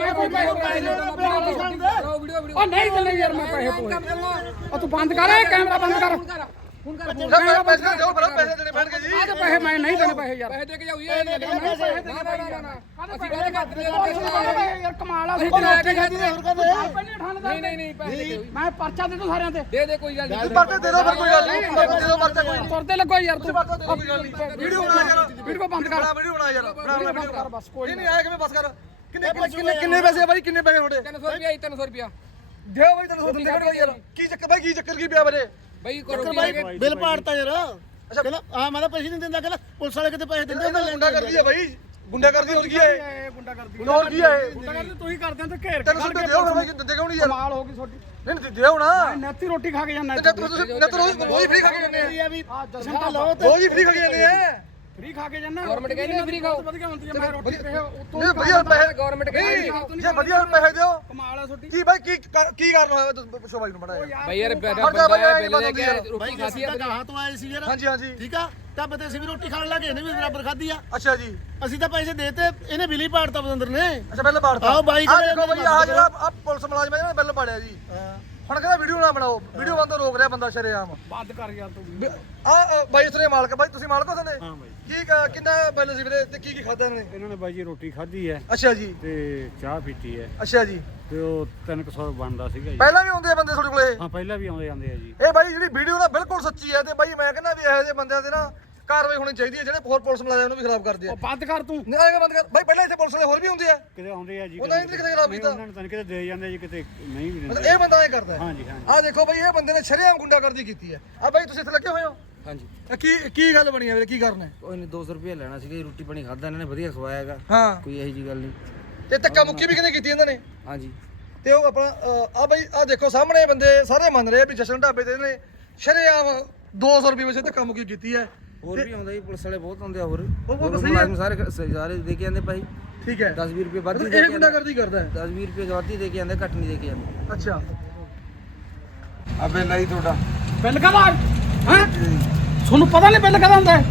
ਮੈਂ ਕੋਈ ਪੈਸੇ ਪੈਸੇ ਉਹ ਨਹੀਂ ਯਾਰ ਮੈਂ ਪੈਸੇ ਉਹ ਤੂੰ ਬੰਦ ਕਰ ਇਹ ਕੈਮਰਾ ਬੰਦ ਕਰ। ਫੋਨ ਕਰ ਲੈ ਪੈਸੇ ਦਿਓ ਫਿਰ ਪੈਸੇ ਦੇਣੇ ਪੈਣਗੇ ਜੀ। ਆਹ ਤੇ ਪੈਸੇ ਮੈਂ ਨਹੀਂ ਦੇਣੇ ਪੈਸੇ ਯਾਰ। ਪੈਸੇ ਦੇ ਕੇ ਜਾਓ ਇਹ ਨਹੀਂ ਪੈਸੇ ਪੈਸੇ ਯਾਰ ਕਮਾਲ ਆ। ਨਹੀਂ ਨਹੀਂ ਨਹੀਂ ਪੈਸੇ ਦੇ ਮੈਂ ਪਰਚਾ ਦੇ ਦੂੰ ਸਾਰਿਆਂ ਤੇ। ਦੇ ਦੇ ਕੋਈ ਗੱਲ ਨਹੀਂ। ਪਰਚੇ ਦੇ ਦਿਓ ਫਿਰ ਕੋਈ ਗੱਲ ਨਹੀਂ। ਦੇ ਦਿਓ ਪਰਚਾ ਕੋਈ ਤੁਰਦੇ ਲੱਗੋ ਯਾਰ ਤੂੰ। ਕੋਈ ਗੱਲ ਨਹੀਂ। ਵੀਡੀਓ ਬਣਾ ਯਾਰ। ਵੀਡੀਓ ਬੰਦ ਕਰ। ਬਣਾ ਵੀਡੀਓ ਬਣਾ ਯਾਰ। ਬਣਾ ਵੀਡੀਓ ਬੰਦ ਕਰ ਬਸ ਕੋਈ ਨਹੀਂ ਨਹੀਂ ਆਇਆ ਕਿਵੇਂ ਬਸ ਕਰ। ਕਿੰਨੇ ਕਿੰਨੇ ਕਿੰਨੇ ਪੈਸੇ ਆ ਬਾਈ? ਕਿੰਨੇ ਪੈਸੇ ਤੁਹਾਡੇ? 300 ਰੁਪਿਆ 300 ਰੁਪਿਆ ਦਿਓ ਬਾਈ ਤੈਨੂੰ ਦਿੰਦੇ ਕੱਢ ਯਾਰ ਕੀ ਚੱਕਰ ਬਾਈ? ਕੀ ਚੱਕਰ ਕੀ ਪਿਆ ਬਰੇ? ਬਈ ਕਰੋ ਬਾਈ ਬਿੱਲ ਪਾੜਤਾ ਯਾਰ। ਚਲੋ ਆ ਮੈਂ ਤਾਂ ਪੈਸੇ ਨਹੀਂ ਦਿੰਦਾ। ਕਹਿੰਦਾ ਪੁਲਿਸ ਵਾਲੇ ਕਿਤੇ ਪੈਸੇ ਦਿੰਦੇ ਇਹਨਾਂ ਗੁੰਡਾ ਕਰਦੀ ਹੈ ਬਾਈ। ਗੁੰਡਾ ਕਰਦੀ ਹੋਰ ਕੀ ਹੈ ਗੁੰਡਾ ਕਰਦੀ ਹੋਰ ਕੀ ਹੈ ਇਹ? ਗੁੰਡਾ ਕਰਦੀ ਤੂੰ ਹੀ ਕਰਦੇ ਤੇ ਘੇਰ ਕੇ ਤੈਨੂੰ ਸਿੱਧੇ ਦਿਓ ਬਾਈ ਦਿੰਦੇ ਕਿਉਂ ਨਹੀਂ ਯਾਰ ਕਮਾਲ ਹੋ ਗਈ ਤੁਹਾਡੀ। ਨਹੀਂ ਨਹੀਂ ਦਿਓ ਨਾ ਨੈਤੀ ਰੋਟੀ ਖਾ ਕੇ ਜਾਂਦਾ ਤੇ ਤੁਸੀਂ ਨਤ ਰੋਜ਼ ਫ੍ਰੀ ਖਾ ਕੇ ਜਾਂਦੇ ਆ। ਆ ਵੀ ਆ ਦਰਸ਼ਨ ਜਸ਼ਨ ਤਾਂ ਲਓ ਤੇ ਰੋਜ਼ ਹੀ ਫ੍ਰੀ ਖਾ ਕੇ ਜਾਂਦੇ ਆ। ਫ੍ਰੀ ਖਾ ਕੇ ਜਾਂਦਾ Government ਕਹਿੰਦੀ ਆ free ਖਾਓ। ਵਧੀਆ ਹੁੰਦੀ ਹੈ ਮੈਂ ਰੋਟੀ ਤੇ ਉਤੋਂ ਨਹੀਂ ਵਧੀਆ ਪੈਸੇ ਗਵਰਨਮੈਂਟ ਕਹਿੰਦੀ। ਜੇ ਵਧੀਆ ਪੈਸੇ ਦਿਓ। ਕਮਾਲ ਆ ਤੁਹਾਡੀ। ਕੀ ਬਾਈ ਕੀ ਕਰ- ਕੀ ਕਾਰਨ ਹੋਇਆ ਤੁਸੀਂ ਪੁੱਛੋ ਬਾਈ ਨੂੰ ਮੜਾ ਬਈ ਯਾਰ ਬੰਦਾ ਇਹ ਬਿੱਲ ਦੇ ਬੰਦਾ ਕੇ। ਰੋਟੀ ਖਾਸੀ ਅਸੀਂ ਆ ਤਾਂ ਗਾਹਾਂ ਤੋਂ ਆਏ ਸੀ ਯਾਰ ਹਾਂਜੀ ਹਾਂਜੀ। ਠੀਕ ਆ? ਤਾਂ ਬਤੇ ਅਸੀਂ ਵੀ ਰੋਟੀ ਖਾਣ ਲੱਗੇ ਇਹਨੇ ਵੀ ਬਰਾਬਰ ਖਾਧੀ ਆ। ਅੱਛਾ ਜੀ। ਅਸੀਂ ਤਾਂ ਪੈਸੇ ਦੇਤੇ ਇਹਨੇ ਬਿੱਲ ਹੀ ਪਾੜਤਾ ਬਦੰਦਰ ਨੇ। ਅੱਛਾ ਬਿੱਲ ਪਾੜਤਾ। ਆਓ ਬਾਈ ਆਹ ਕਿਹੜੇ ਦੇਖੋ ਬਈ ਬੰਦੇ ਆਹ ਜਿਹੜਾ ਆਹ ਪੁਲਿਸ ਮੁਲਾਜ਼ਮ ਹੈ ਜਿਹਨੇ ਬਿੱਲ ਪਾੜਿਆ ਜੀ। ਹੁਣ ਕਹਿੰਦਾ ਵੀਡੀਓ ਨਾ ਬਣਾਓ। ਵੀਡੀਓ ਬੰਦ ਰੋਕ ਰਿਹਾ ਬੰਦਾ ਸ਼ਰੇਆਮ। ਬੰਦ ਕਰ ਯਾਰ ਤੂੰ ਆ ਬਾਈ ਉਸਰੇ ਮਾਲਕ ਬਾਈ ਤੁਸੀਂ ਮਾਲਕ ਹੋ ਸੰਦੇ ਹਾਂ ਬਾਈ। ਕੀ ਕ- ਕਿੰਨਾ ਬਿੱਲ ਸੀ ਵੀਰੇ ਤੇ ਕੀ ਕੀ ਖਾਦਾ ਇਹਨਾਂ ਨੇ? ਇਹਨਾਂ ਨੇ ਬਾਈ ਜੀ ਰੋਟੀ ਖਾਧੀ ਹੈ। ਅੱਛਾ ਜੀ। ਤੇ ਚਾਹ ਪੀਤੀ ਹੈ। ਅੱਛਾ ਜੀ। ਤੇ ਉਹ 300 ਬਣਦਾ ਸੀਗਾ ਜੀ। ਪਹਿਲਾਂ ਵੀ ਆਉਂਦੇ ਆ ਬੰਦੇ ਤੁਹਾਡੇ ਕੋਲੇ? ਹਾਂ ਪਹਿਲਾਂ ਵੀ ਆਉਂਦੇ ਜਾਂਦੇ ਆ ਜੀ। ਇਹ ਬਾਈ ਜਿਹੜੀ ਵੀਡੀਓ ਦਾ ਬਿਲਕੁਲ ਸੱਚੀ ਹੈ ਤੇ ਬਾਈ ਮੈਂ ਕਹਿੰਦਾ ਵੀ ਇਹੋ ਜਿਹੇ ਬੰਦਿਆਂ ਤੇ ਨਾ ਕਾਰਵਾਈ ਹੋਣੀ ਚਾਹੀਦੀ ਹੈ ਜਿਹੜੇ ਹੋਰ ਪੁਲਿਸ ਮੁਲਾਜ਼ਮ ਨੂੰ ਵੀ ਖਰਾਬ ਕਰਦੇ ਆ। ਉਹ ਬੰਦ ਕਰ ਤੂੰ। ਨਹੀਂ ਆਏਗਾ ਬੰਦ ਕਰ। ਬਾਈ ਪਹਿਲਾਂ ਇੱਥੇ ਪੁਲਿਸ ਵਾਲੇ ਹੋਰ ਵੀ ਹੁੰਦੇ ਆ। ਕਿਤੇ ਆਉਂਦੇ ਆ ਜੀ ਉਹਨਾਂ ਨੇ ਕਿਤੇ- ਕਿਤੇ ਖਰਾਬ ਕੀਤਾ। ਉਹਨਾਂ ਨੇ ਤਾਂ ਕਿਤੇ ਦੇ ਜਾਂਦੇ ਜੀ ਕਿਤੇ ਨਹੀਂ ਵੀ ਦਿੰਦੇ। ਇਹ ਬੰਦਾ ਐ ਕਰਦਾ ਹੈ। ਹਾਂਜੀ ਹਾਂਜੀ। ਆਹ ਦੇਖੋ ਬਾਈ ਇਹ ਬੰਦੇ ਨੇ ਸ਼ਰੇਆਮ ਗੁੰਡਾਗਰਦੀ ਕੀਤੀ ਹੈ। ਆ ਬਾਈ ਤੁਸੀਂ ਇੱਥੇ ਲੱਗੇ ਹੋਏ ਹੋ? ਹਾਂਜੀ। ਇਹ ਕੀ ਕੀ ਗੱਲ ਬਣੀ ਹੈ ਵੀਰੇ? ਕੀ ਕਰਨਾ ਕੋਈ ਨਹੀਂ 200 ਰੁਪਏ ਲੈਣਾ ਸੀਗਾ ਰੋਟੀ ਪਾਣੀ ਖਾਦਾ ਇਹਨਾਂ ਨੇ ਵਧੀਆ ਖਵਾਇਆਗਾ। ਹਾਂ। ਕੋਈ ਇਹੋ ਜੀ ਗੱਲ ਨਹੀਂ। ਤੇ ਧੱਕਾ ਮੁੱਕੀ ਵੀ ਕਿਹਨੇ ਕੀਤੀ ਇਹਨਾਂ ਨੇ? ਹਾਂਜੀ। ਤੇ ਉਹ ਆਪਣਾ ਆ ਬਾਈ ਆ ਦੇਖੋ ਸਾਹਮਣੇ ਬੰਦੇ ਸਾਰੇ ਮੰਨ ਰਹੇ ਆ ਵੀ ਜਸ਼ਨ ਢਾਬੇ ਤੇ ਇਹਨੇ ਸ਼ਰੇਆਮ 200 ਰੁਪਏ ਵਿੱਚ ਧੱਕਾ ਮੁੱਕੀ ਕੀਤੀ ਹੈ। ਹੋਰ ਵੀ ਆਉਂਦਾ ਜੀ ਪੁਲਿਸ ਵਾਲੇ ਬਹੁਤ ਆਉਂਦੇ ਆ ਹੋਰ। ਉਹ ਹੋਰ ਤਾਂ ਸਹੀ ਮੁਲਾਜ਼ਮ ਸਾਰੇ ਸਾਰੇ ਦੇ ਕੇ ਜਾਂਦੇ ਭਾਈ। ਠੀਕ ਹੈ। 10 20 ਰੁਪਏ ਵੱਧ ਹੀ ਮਤਲਬ ਦੇ ਇਹ ਕੇ ਗੁੰਡਾਗਰਦੀ ਕਰਦਾ ਹੈ। 10 20 ਰੁਪਏ ਵੱਧ ਹੀ ਦੇ ਕੇ ਜਾਂਦੇ ਘੱਟ ਨਹੀਂ ਦੇ ਕੇ ਜਾਂਦੇ ਅੱਛਾ। ਅਬੇ ਲਈ ਤੁਹਾਡਾ। ਬਿੱਲ ਕਦਾ ਹੈ? ਤੁਹਾਨੂੰ ਪਤਾ ਨਹੀਂ ਬਿੱਲ ਕਦਾ ਹੁੰਦਾ ਹੈ?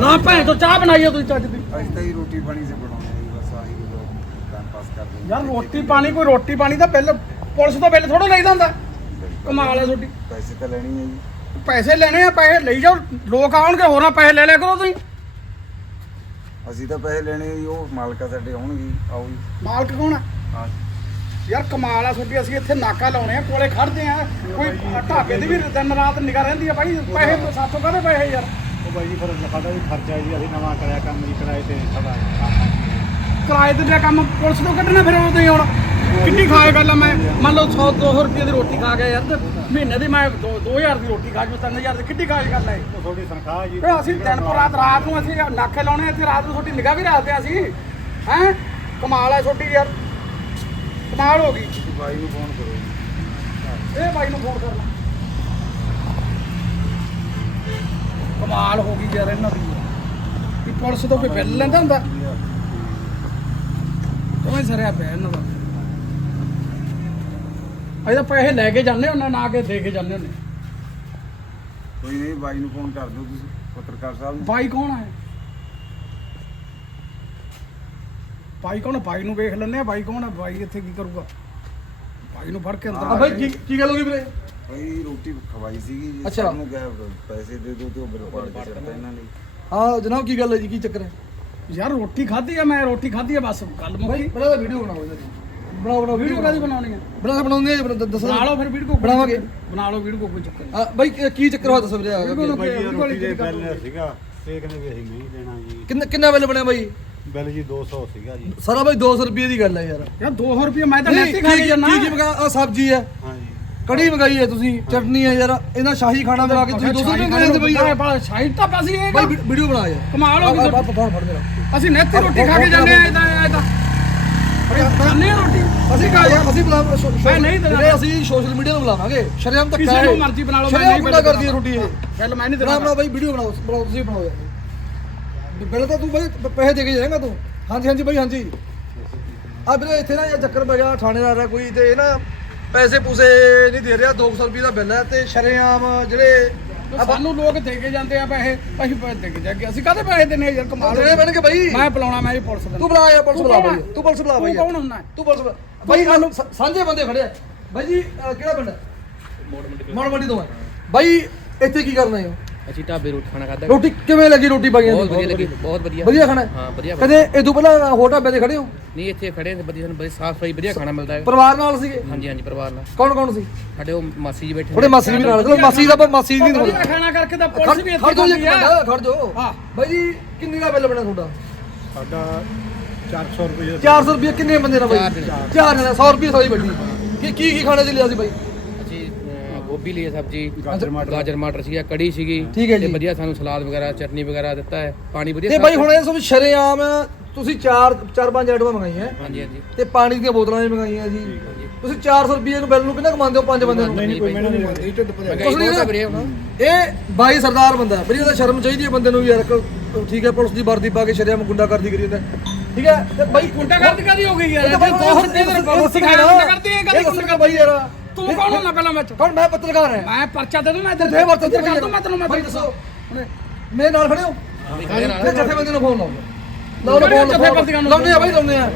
ਨਾ ਭੈਣ ਤੋਂ ਚਾਹ ਬਣਾਈਓ ਤੁਸੀਂ ਚੱਜ ਦੀ। ਅੱਜ ਤਾਂ ਹੀ ਰੋਟੀ ਪਾਣੀ ਸੇ ਬਣਾਉਣੇ ਆ ਜੀ, ਬਸ ਆਹੀ ਲੋਕ ਟਾਈਮ ਪਾਸ ਕਰਦੇ ਨੇ ਯਾਰ ਰੋਟੀ ਪਾਣੀ ਕੋਈ ਰੋਟੀ ਪਾਣੀ ਦਾ ਬਿੱਲ ਪੁਲਿਸ ਤੋਂ ਬਿੱਲ ਥੋੜਾ ਲਈਦਾ ਹੁੰਦਾ। ਕਮਾਲ ਹੈ ਤੁਹਾਡੀ। ਪੈਸੇ ਤਾਂ ਲੈਣੀ ਹੈ ਜੀ। ਪੈਸੇ ਲੈਣੇ ਆ ਪੈਸੇ ਲਈ ਜਾਓ। ਲੋਕ ਆਉਣਗੇ ਹੋਰਾਂ ਪੈਸੇ ਲੈ ਲਿਆ ਕਰੋ ਤੁਸੀਂ। ਅਸੀਂ ਤਾਂ ਪੈਸੇ ਲੈਣੇ ਜੀ ਉਹ ਮਾਲਕਾ ਸਾਡੇ ਆਉਣਗੇ ਆਓ ਜੀ। ਮਾਲਕ ਕੌਣ ਆ? ਹਾਂ। ਯਾਰ ਕਮਾਲ ਆ ਤੁਹਾਡੀ ਅਸੀਂ ਇੱਥੇ ਨਾਕਾ ਲਾਉਣੇ ਆ ਕੋਲੇ ਖੜਦੇ ਆ। ਕੋਈ ਢਾਬੇ ਦੀ ਵੀ ਦਿਨ ਰਾਤ ਨਿਗਾ ਰਹਿੰਦੀ ਆ ਬਾਈ ਪੈਸੇ ਸਾਥੋਂ ਕਾਹਦੇ ਪੈਸੇ ਯਾਰ? ਉਹ ਬਾਈ ਜੀ ਫਿਰ ਸਾਡਾ ਵੀ ਖਰਚਾ ਜੀ ਅਸੀਂ ਨਵਾਂ ਕਰਿਆ ਕੰਮ ਜੀ ਕਿਰਾਏ ਤੇ ਸਾਡਾ। ਕਿਰਾਏ ਤੇ ਕੰਮ ਪੁਲਿਸ ਤੋਂ ਕੱਢਣਾ ਫਿਰ ਉਹ ਤੁਸੀਂ ਹੁਣ। ਕਿੰਨੀ ਖਾਏ ਗੱਲ ਆ ਮੈਂ? ਮੰਨ ਲਓ 100 200 ਰੁਪਏ ਦੀ ਰੋਟੀ ਖਾ ਗਿਆ ਯਾਰ ਤੇ ਮਹੀਨੇ ਦੀ ਮੈਂ 2000 ਦੀ ਰੋਟੀ ਖਾ ਜੂ 3000 ਦੀ ਕਿੰਨੀ ਖਾਏ ਗੱਲ ਹੈ? ਤੁਹਾਡੀ ਤਨਖਾਹ ਜੀ। ਅਸੀਂ ਦਿਨ ਪਰ ਰਾਤ ਰਾਤ ਨੂੰ ਅਸੀਂ ਨਾਕੇ ਲਾਉਣੇ ਇੱਥੇ ਰਾਤ ਨੂੰ ਤੁਹਾਡੀ ਨਿਗਾਹ ਵੀ ਰੱਖਦੇ ਆ ਅਸੀਂ। ਹੈ? ਕਮਾਲ ਆ ਛੋਟੀ ਯਾਰ। ਕਮਾਲ ਹੋ ਗਈ। ਬਾਈ ਨੂੰ ਫੋਨ ਕਰੋ। ਇਹ ਬਾਈ ਨੂੰ ਫੋਨ ਕਰ ਲੈ ਕਮਾਲ ਹੋ ਗਈ ਯਾਰ ਇਹਨਾਂ ਦੀ। ਵੀ ਪੁਲਿਸ ਤੋਂ ਕੋਈ ਬਿੱਲ ਲੈਂਦਾ ਹੁੰਦਾ? ਕਿਵੇਂ ਸਰਿਆ ਪਿਆ ਇਹਨਾਂ ਦਾ? ਅਸੀਂ ਤਾਂ ਪੈਸੇ ਲੈ ਕੇ ਜਾਂਦੇ ਹੁੰਦੇ ਨਾ ਕਿ ਦੇ ਕੇ ਜਾਂਦੇ ਹੁੰਦੇ ਕੋਈ ਨਹੀਂ ਬਾਈ ਨੂੰ ਫੋਨ ਕਰ ਦਿਓ ਤੁਸੀਂ ਪੱਤਰਕਾਰ ਸਾਹਿਬ ਨੂੰ। ਬਾਈ ਕੌਣ ਹੈ ਬਾਈ ਕੌਣ ਹੈ? ਬਾਈ ਨੂੰ ਵੇਖ ਲੈਂਦੇ ਆ ਬਾਈ ਕੌਣ ਹੈ ਬਾਈ ਇੱਥੇ ਕੀ ਕਰੂਗਾ? ਬਾਈ ਨੂੰ ਫੜ ਕੇ ਅੰਦਰ ਆ ਬਾਈ ਕੀ ਕੀ ਗੱਲ ਹੋ ਗਈ ਵੀਰੇ? ਬਾਈ ਰੋਟੀ ਖਵਾਈ ਸੀਗੀ ਜੀ ਅੱਛਾ। ਸਭ ਨੂੰ ਕਿਹਾ ਪੈਸੇ ਦੇ ਦਿਓ ਤੇ ਉਹ ਬਿੱਲ ਪਾੜ ਕੇ ਇਹਨਾਂ ਨੇ। ਹਾਂ ਜਨਾਬ ਕੀ ਗੱਲ ਹੈ ਜੀ? ਕੀ ਚੱਕਰ ਹੈ? ਯਾਰ ਰੋਟੀ ਖਾਧੀ ਆ ਮੈਂ ਰੋਟੀ ਖਾਧੀ ਆ ਬਸ। ਗੱਲ ਬਾਈ ਮੁੱਕੀ ਪਹਿਲਾਂ ਵੀਡੀਓ ਬਣਾਓ ਇਹਦਾ ਜੀ ਬਣਾਓ ਬਣਾਓ ਵੀਡੀਓ ਕਾਦੀ ਬਣਾਉਣੀ ਆ? ਬਣਾ ਬਣਾਉਂਦੇ ਆ ਜੀ, ਦੱਸੋ। ਬਣਾ ਲਓ ਫਿਰ ਵੀਡੀਓ ਬਣਾਵਾਂਗੇ। ਬਣਾ ਲਓ ਵੀਡੀਓ ਕੋਈ ਚੱਕਰ ਨਹੀਂ ਆ ਬਾਈ ਕੀ- ਕੀ ਚੱਕਰ ਹੋਇਆ ਦੱਸੋ ਵੀਰੇ ਆ ਨੂੰ- ਬਾਈ ਜੀ ਰੋਟੀ ਦੇ ਬਿੱਲ ਸੀਗਾ ਤੇ ਕਹਿੰਦੇ ਵੀ ਅਸੀਂ ਨਹੀਂ ਦੇਣਾ ਜੀ। ਕਿੰਨਾ ਕਿੰਨਾ ਬਿੱਲ ਬਣਿਆ ਬਾਈ? ਬਿੱਲ ਜੀ 200 ਸੀਗਾ ਜੀ। ਸਾਰਾ ਬਾਈ 200 ਰੁਪਏ ਦੀ ਗੱਲ ਹੈ ਯਾਰ। ਯਾਰ 200 ਰੁਪਏ ਮੈਂ ਤਾਂ ਨਹੀਂ, ਨੈਤੀ ਖਾ ਕੇ ਕੀ ਕੀ ਮੰਗਾ ਆ ਸਬਜ਼ੀ ਹੈ ਹਾਂਜੀ। ਕੜੀ ਮੰਗਾਈ ਹੈ ਤੁਸੀਂ ਚਟਨੀ ਹੈ ਯਾਰ ਇਹਨਾਂ ਸ਼ਾਹੀ ਖਾਣਾ ਮੰਗਾ ਕੇ ਤੁਸੀਂ 200 ਰੁਪਏ ਦੇ ਦਿੰਦੇ ਬਾਈ। ਯਾਰ। ਸ਼ਾਹੀ ਤਾਂ ਪਾਸੀ ਇਹ ਬਾਈ ਵੀ- ਵੀਡੀਓ ਬਣਾ ਯਾਰ। ਕਮਾਲ ਹੋ ਗਈ ਆ ਤੁਹਾਡੀ। ਫੜ ਮੇਰਾ। ਅਸੀਂ ਨੈਤੀ ਰੋਟੀ ਖਾ ਕੇ ਜਾਂਦੇ ਆ ਇਹਦਾ ਇਹਦਾ। ਖਾਣੇ ਆ ਰੋਟੀ? ਅਸੀਂ ਕਹਾ ਯਾਰ ਅਸੀਂ ਬੁਲਾ ਮੈਂ ਨਹੀਂ ਦੇਣਾ। ਵੀਰੇ, ਅਸੀਂ ਸੋਸ਼ਲ ਮੀਡੀਆ ਨੂੰ ਬੁਲਾਵਾਂਗੇ ਸ਼ਰਮ ਤੱਕ ਕਿਸੇ ਨੂੰ ਮਰਜ਼ੀ ਬਣਾ ਲਓ, ਮੈਂ ਨਹੀਂ ਬਿੱਲ ਕਰਦੀ ਹੈ ਰੋਟੀ ਇਹ। ਚੱਲ ਮੈਂ ਨਹੀਂ ਬਣਾ ਦੇਣਾ। ਬਣਾ ਬਾਈ ਵੀਡੀਓ ਬਣਾਓ ਬਣਾਓ ਤੁਸੀਂ ਬਣਾਓ ਯਾਰ। ਬਿੱਲ ਤਾਂ ਤੂੰ ਬਾਈ ਪ- ਪੈਸੇ ਦੇ ਕੇ ਜਾਏਗਾ ਤੂੰ। ਹਾਂਜੀ ਹਾਂਜੀ ਬਾਈ ਹਾਂਜੀ। ਆ ਵੀਰੇ ਇੱਥੇ ਨਾ ਇਹ ਚੱਕਰ ਪੈ ਗਿਆ ਥਾਣੇਦਾਰ ਹੈ ਕੋਈ ਤੇ ਇਹ ਨਾ ਪੈਸੇ ਪੂਸੇ ਨਹੀਂ ਦੇ ਰਿਹਾ 200 ਰੁਪਏ ਦਾ ਬਿੱਲ ਹੈ ਤੇ ਸ਼ਰੇਆਮ ਜਿਹੜੇ ਸਾਨੂੰ ਲੋਕ ਦੇ ਕੇ ਜਾਂਦੇ ਆ ਪੈਸੇ ਅਸੀਂ ਪੈਸੇ ਦੇ ਕੇ ਜਾਗੇ ਅਸੀਂ ਕਾਹਦੇ ਪੈਸੇ ਦਿੰਨੇ ਆ ਯਾਰ ਕਮਾਲ ਦੇਣੇ ਪੈਣਗੇ ਬਾਈ। ਮੈਂ ਬੁਲਾਉਣਾ ਮੈਂ ਪੁਲਿਸ ਦਾ ਤੂੰ ਬੁਲਾ ਯਾਰ ਪੁਲਿਸ ਤੂੰ ਬੁਲਾ ਬਾਈ। ਹੈ? ਤੂੰ ਪੁਲਿਸ ਬੁਲਾ ਬਾਈ ਤੂੰ ਕੌਣ ਹੁੰਦਾ? ਹੈ? ਤੂੰ ਪੁਲਿਸ ਬੁਲਾ ਬਾਈ ਸਾਨੂੰ ਸਾ- ਸਾਂਝੇ ਬੰਦੇ ਖੜੇ ਆ। ਬਾਈ ਜੀ ਅਹ, ਕਿਹੜਾ ਪਿੰਡ? ਹੈ ਮੋੜ ਮੰਡੀ ਤੋਂ ਹੈ ਬਾਈ ਇੱਥੇ ਕੀ ਕਰਨਾ ਹੈ? ਅਸੀਂ ਢਾਬੇ ਰੋਟੀ ਖਾਣਾ ਖਾਦਾ ਰੋਟੀ ਕਿਵੇਂ ਲੱਗੀ ਰੋਟੀ ਬਾਈਆਂ ਦੀ? ਬਹੁਤ ਵਧੀਆ ਲੱਗੀ ਬਹੁਤ ਵਧੀਆ। ਵਧੀਆ ਖਾਣਾ? ਹੈ? ਹਾਂ ਵਧੀਆ ਕਦੇ ਇਦੋਂ ਪਹਿਲਾਂ ਹੋਰ ਢਾਬੇ ਤੇ ਖੜੇ ਹੋ? ਨਹੀਂ ਇੱਥੇ ਖੜੇ ਨੇ ਵਧੀਆ ਸਾਨੂੰ ਬੜੀ ਸਾਫ਼ ਸਫ਼ਾਈ ਵਧੀਆ ਖਾਣਾ ਮਿਲਦਾ ਹੈ। ਪਰਿਵਾਰ ਨਾਲ ਸੀਗੇ? ਹਾਂਜੀ ਹਾਂਜੀ ਪਰਿਵਾਰ ਨਾਲ। ਕੌਣ ਕੌਣ ਸੀ? ਸਾਡੇ ਉਹ ਮਾਸੀ ਜੀ ਬੈਠੇ ਥੋੜੇ ਮਾਸੀ ਵੀ ਨਾਲ ਚਲੋ ਮਾਸੀ ਦਾ ਮਾਸੀ ਦੀ ਵਧੀਆ ਖਾਣਾ ਕਰਕੇ ਤਾਂ ਪੁਲਿਸ ਵੀ ਖੜ ਇੱਥੇ ਜੀ ਆ ਮਿੰਟ ਖੜ ਜਾਓ। ਹਾਂ। ਬਾਈ ਜੀ ਕਿੰਨੇ ਦਾ ਬਿੱਲ ਬਣਿਆ ਤੁਹਾਡਾ? ਸਾਡਾ 400 ਰੁਪਏ 400 ਰੁਪਏ ਕਿੰਨੇ ਬੰਦੇ ਦਾ ਬਾਈ? ਚਾਰ ਜਣੇ। ਚਾਰ ਜਣੇ 100 ਰੁਪਏ ਸਾਰੀ ਵੱਡੀ। ਕੀ ਕੀ ਕੀ ਖਾਣੇ ਚ ਲਿਆ ਸੀ ਬਾਈ? ਅਸੀਂ ਅਹ, ਗੋਭੀ ਲਈ ਹੈ ਸਬਜੀ ਗਾਜਰ ਮਟਰ। ਗਾਜਰ ਮਟਰ ਸੀਗਾ ਕੜੀ ਸੀਗੀ। ਠੀਕ ਹੈ ਜੀ। ਤੇ ਵਧੀਆ ਸਾਨੂੰ ਸਲਾਦ ਵਗੈਰਾ ਚਟਨੀ ਵਗੈਰਾ ਦਿੱਤਾ ਹੈ। ਪਾਣੀ ਵਧੀਆ ਤੇ ਸਾਫ਼ ਬਾਈ ਹੁਣ ਇਹ ਸਭ ਸ਼ਰੇਆਮ ਤੁਸੀਂ ਚਾਰ ਚਾਰ ਪੰਜ ਆਈਟਮਾਂ ਮੰਗਾਈਆਂ ਹਾਂਜੀ ਹਾਂਜੀ। ਤੇ ਪਾਣੀ ਦੀਆਂ ਬੋਤਲਾਂ ਵੀ ਮੰਗਾਈਆਂ ਜੀ। ਤੁਸੀਂ 400 ਰੁਪਏ ਨੂੰ ਬਿੱਲ ਨੂੰ ਕਿੰਨਾ ਕਮਾਉਂਦੇ ਹੋ ਪੰਜ ਬੰਦੇ ਨੂੰ? ਨਹੀਂ ਕੋਈ ਮਿਹਨਤ ਨਹੀਂ ਕਰਦੀ ਢਿੱਡ ਭਰਿਆ ਮਹਿੰਗਾਈ ਕੁਛ ਨਹੀਂ ਬਹੁਤ ਨਾ। ਹੈ ਵੀਰੇ ਹੁਣ ਇਹ ਬਾਈ ਸਰਦਾਰ ਬੰਦਾ ਬੜੀ ਉਹਦਾ ਸ਼ਰਮ ਚਾਹੀਦੀ ਹੈ ਬੰਦੇ ਨੂੰ ਵੀ ਯਾਰ ਕ- ਠੀਕ ਹੈ ਪੁਲਿਸ ਦੀ ਵਰਦੀ ਪਾ ਕੇ ਸ਼ਰੇਆਮ ਗੁੰਡਾ ਕਰਦੀ ਕਰੀ ਜਾਂਦਾ ਠੀਕ ਹੈ? ਤੇ ਬਾਈ ਗੁੰਡਾ ਕਰਦੀ ਕਾਦੀ ਹੋ ਗਈ ਯਾਰ? ਬਾਈ ਦੋ ਰੁਪਏ ਦੇ ਬਹੁਤ ਸਿਖਾਇਆ ਗੁੰਡਾ ਕਰਦੀ ਹੈ ਇਹ ਕਾਦੀ ਦੱਸਣਾ ਬਾਈ ਯਾਰ। ਤੂੰ ਕੌਣ ਹੁੰਦਾ ਪਹਿਲਾਂ ਮੈਂ ਹੁਣ ਮੈਂ ਪੱਤਰਕਾਰ ਹਾਂ। ਮੈਂ ਪਰਚਾ ਦੇ ਦੂੰ ਮੈਂ ਇੱਧਰ ਤੇ ਵਰਤਨ ਤੇ ਕਰ ਦੂੰ ਮੈਂ ਤੈਨੂੰ ਮੈਂ ਬਾਈ ਦੱਸੋ। ਮੇਰੇ ਨਾਲ ਖੜੇ ਹੋ। ਤੇ ਜਥੇਬੰਦੀ ਨੂੰ ਫੋਨ ਲਾਓ। ਲਾਓ ਨਾ ਫੋਨ ਜਥੇਬੰਦੀਆਂ ਨੂੰ। ਲਾਉਂਦੇ ਆ ਬਾਈ ਲਾਉਂਦੇ ਆ।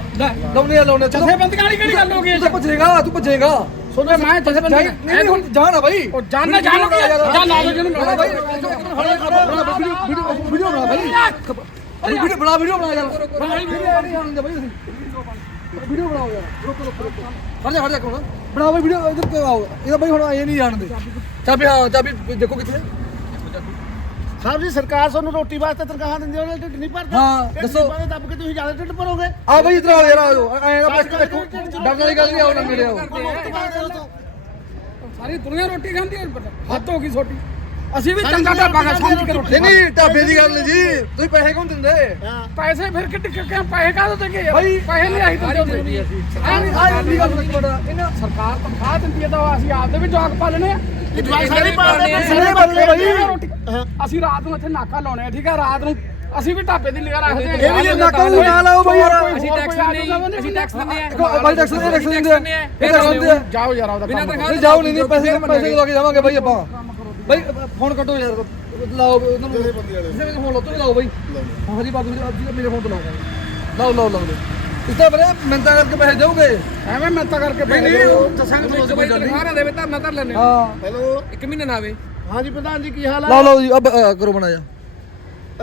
ਲਾਉਂਦੇ ਆ ਲਾਉਂਦੇ ਆ। ਚਲੋ। ਜਥੇਬੰਦੀਆਂ ਵਾਲੀ ਕਿਹੜੀ ਗੱਲ ਹੋ ਗਈ ਤੂੰ ਭੱਜੇਗਾ ਤੂੰ ਭੱਜੇਗਾ ਸੁਣੋ ਮੈਂ ਜਥੇਬੰਦੀਆਂ ਨਹੀਂ ਨਹੀਂ ਹੁਣ ਜਾਣ ਆ ਬਾਈ। ਉਹ ਜਾਣਨਾ ਜਾਣੋ ਜਾਂ ਲਾ ਲਓ ਜਿਹਨੂੰ ਬਣਾ ਬਾਈ। ਵੀਡੀਓ ਵੀਡੀਓ ਬਣਾ ਬਾਈ। ਵੀਡੀਓ ਬਣਾ ਵੀਡੀਓ ਬਣਾ ਯਾਰ। ਬਣਾ ਵੀਡੀਓ ਨਹੀਂ ਆਉਂਦੇ ਬਾਈ ਤੁਸੀਂ ਵੀਡੀਓ ਬਣਾਓ ਯਾਰ। ਰੁਕੋ ਰੁਕੋ ਰੁਕੋ। ਖੜ ਜਾ ਖੜ ਜਾ ਕੋਣ ਬਣਾਓ ਵੀਡੀਓ ਇਧਰ ਕਿਉਂ ਆਓ। ਇਹਦਾ ਬਾਈ ਹੁਣ ਇਹ ਨਹੀਂ ਜਾਣਦੇ। ਚਾਬੀ ਹਾਂ ਚਾਬੀ ਦੇਖੋ ਕਿੱਥੇ। ਹੈ ਸਾਹਿਬ ਜੀ ਸਰਕਾਰ ਤੁਹਾਨੂੰ ਰੋਟੀ ਵਾਸਤੇ ਤਨਖਾਹ ਦਿੰਦੀ ਉਹਨੇ ਢਿੱਡ ਨਹੀਂ ਭਰਦਾ। ਹਾਂ, ਦੱਸੋ। ਭਰਦੇ ਦੱਬ ਕੇ ਤੁਸੀਂ ਜ਼ਿਆਦਾ ਢਿੱਡ ਭਰੋਗੇ? ਆ ਬਾਈ ਇਧਰ ਯਾਰ ਆ ਜਾਓ ਐਂ ਨਾ ਇੱਕ ਇੱਕ ਡਰਨ ਵਾਲੀ ਗੱਲ ਨਹੀਂ ਨਾ ਨੇੜੇ ਆਓ ਤੋਂ ਸਾਰੀ ਦੁਨੀਆ ਰੋਟੀ ਖਾਂਦੀ ਹੈ ਹੱਦ ਹੋ ਗਈ ਛੋਟੀ ਅਸੀਂ ਵੀ ਚੰਗਾ ਢਾਬਾ ਖਾ ਸਮਝ ਕੇ ਰੋਟੀ ਨਹੀਂ ਨਹੀਂ ਢਾਬੇ ਦੀ ਗੱਲ ਨਹੀਂ ਜੀ ਤੁਸੀਂ ਪੈਸੇ ਕਿਉਂ ਦਿੰਦੇ? ਪੈਸੇ ਫਿਰ ਕਿ ਪੈਸੇ ਕਾਹਦੇ ਤੇ ਬਾਈ, ਪੈਸੇ ਨਹੀਂ ਆਈ ਦਿੰਦੇ ਆ ਨਹੀਂ ਆ ਨਹੀਂ ਗੱਲ ਇੱਕ ਮਿੰਟ ਇਹਨਾਂ ਸਰਕਾਰ ਤਨਖਾਹ ਦਿੰਦੀ ਹੈ ਤਾਂ ਅਸੀਂ ਆਪਦੇ ਵੀ ਜਵਾਕ ਪਾਲਣੇ ਆ। ਆ, ਅਸੀਂ ਰਾਤ ਨੂੰ ਇੱਥੇ ਨਾਕਾ ਲਾਉਣੇ ਆ ਠੀਕ ਹੈ ਰਾਤ ਨੂੰ ਅਸੀਂ ਵੀ ਢਾਬੇ ਦੀ ਨਿਗਾਹ ਰੱਖਦੇ ਆ। ਇਹ ਵੀ ਨਾਕਾ ਨੂੰ ਨਾ ਲਾਓ ਬਾਈ ਯਾਰ। ਅਸੀਂ ਟੈਕਸ ਦਿੰਦੇ ਅਸੀਂ ਟੈਕਸ ਦਿੰਦੇ ਦੇਖੋ ਬਾਈ ਟੈਕਸ ਇਹ ਟੈਕਸ ਦਿੰਦੇ ਆ ਇਹ ਟੈਕਸ ਦਿੰਦੇ ਆ। ਜਾਓ ਯਾਰ ਆਪਦਾ ਬਿਨਾਂ ਤਨਖਾਹ ਨਹੀਂ ਜਾਓ ਨਹੀਂ ਨਹੀਂ ਪੈਸੇ ਪੈਸੇ ਲਾ ਕੇ ਜਾਵਾਂਗੇ ਬਾਈ ਆਪਾਂ। ਬਾਈ ਫੋਨ ਕੱਟੋ ਯਾਰ ਲਾਓ ਉਹਨਾਂ ਨੂੰ ਕਿਸੇ ਨੂੰ। ਫੋਨ ਲਾਓ ਤੁਸੀਂ ਲਾਓ ਬਾਈ। ਹਾਂ ਹਰੀ ਬਾਬੂ ਜੀ ਅੱਜ ਮੇਰੇ ਫੋਨ ਤੋਂ ਲਾਓ ਲਾਓ ਲਾਓ ਲਾਓ। ਇਸ ਤਾਂ ਬਰੇ ਮਿੰਤਾ ਕਰਕੇ ਪੈਸੇ ਦੇਓਗੇ? ਐਵੇਂ ਮਿਹਨਤ ਕਰਕੇ ਨਹੀਂ ਨਹੀਂ ਉਹ ਦੱਸਾਂਗੇ ਤੁਹਾਨੂੰ ਕੋਈ ਤਨਖਾਹ ਨਾ ਦੇਵੇ ਧਰਨਾ ਧਰ ਲੈਣੇ ਹਾਂ। ਹੈਲੋ? ਇੱਕ ਮਹੀਨਾ ਨਾ ਆਵੇ। ਹਾਂਜੀ ਪ੍ਰਧਾਨ ਜੀ ਕੀ ਹਾਲ ਲਾਓ ਹੈ ਲਾਓ ਜੀ ਅਬ ਕਰੋ ਬਣਾ ਜਾ